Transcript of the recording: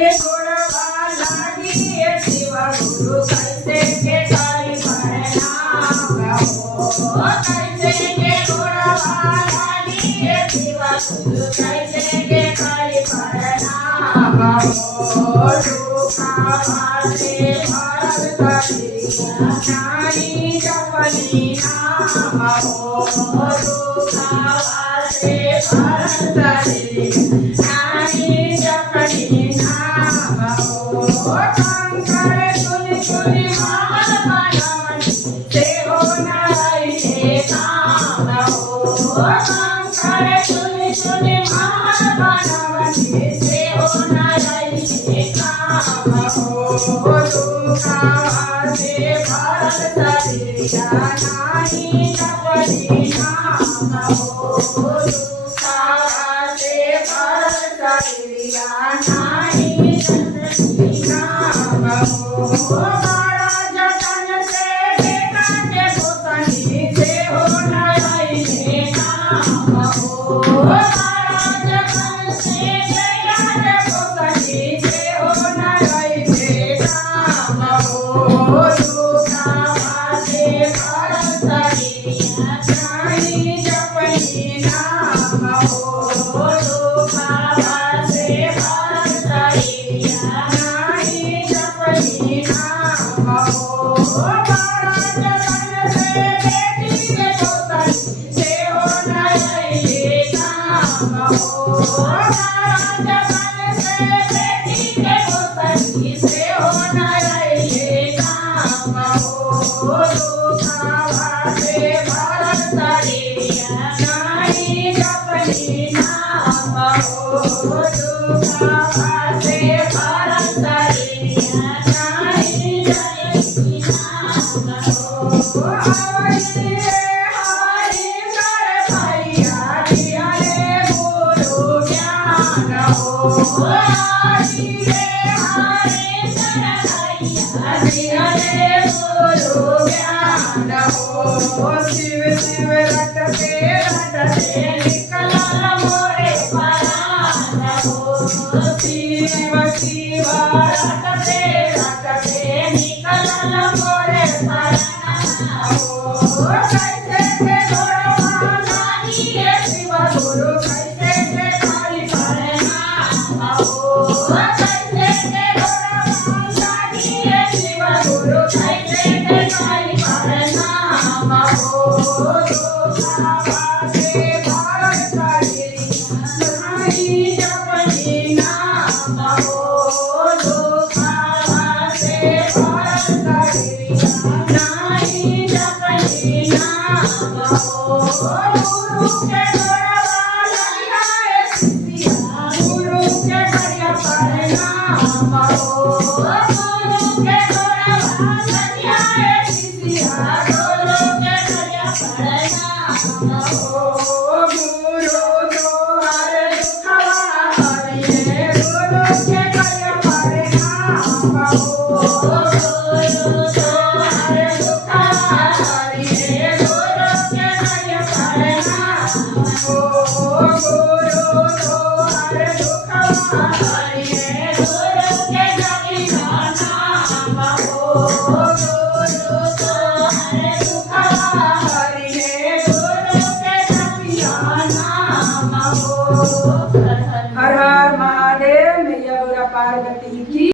के छोड़वा लागी शिव गुरु कैसे के काली प्रणाम हो कैसे के छोड़वा लागी शिव गुरु कैसे के काली प्रणाम हो दुखा वाले भारत करिया नारी जपनी नाम हो दुखा वाले भारत करिया नारी जपनी नाम हो शंकर सुनि सुनि माल बनवन से हो नाई काम हो शंकर सुनि सुनि माल बनवन से हो नाई काम हो दुखा वाले भारत करिया नारी जपनी नाम हो दुखा वाले भारत करिया नारी जपनी नाम हो बड़ा जतन से बेटा के गोतनी से हो नाई काम हो बड़ा जतन से बेटा के गोतनी से हो नाई काम हो दुखा वाले भारत करिया नारी जपनी नाम हो दुखा वाले भारत करिया नारी जपनी नाम हो बड़ा जतन से बेटी के गोतनी से हो नाई काम हो बड़ा जतन से बेटी के गोतनी से हो नाई काम हो दुखा वाले भारत करिया नारी जपनी नाम हो दुखा वाले भारत करिया नारी जपनी नाम हो आवई हरि कर भैया दिया रे गुरु ज्ञान हो हरि हरि कर भैया दिया रे गुरु ज्ञान हो शिव शिव रटते निकला मोरे परान हो शिव शिव रटते निकला मोरे परान हो कैसे के गोरवा लागी शिव गुरु कैसे के काली प्रणाम हो कैसे के गोरवा लागी शिव गुरु कैसे के काली प्रणाम हो दुखा वाले भारत करिया नारी जपनी नाम हो दुखा वाले भारत करिया नारी जपनी नाम हो गुरु के गोरवा लगिया सिया गुरु के करिया प्रणाम हो गुरु के गोरवा लगिया सिया गुरु के करिया प्रणाम हो गुरु तोहर दुखवा हरिये गुरु के करिया प्रणाम हो गुरु तोहर दुखवा हरिये गुरु के करिया प्रणाम हो गुरु तोहर दुखवा हरिये गुरु के करिया नाम हो गुरु तोहर दुखवा हरिये गुरु के करिया नाम हो हर हर महादेव मैया पार्वती की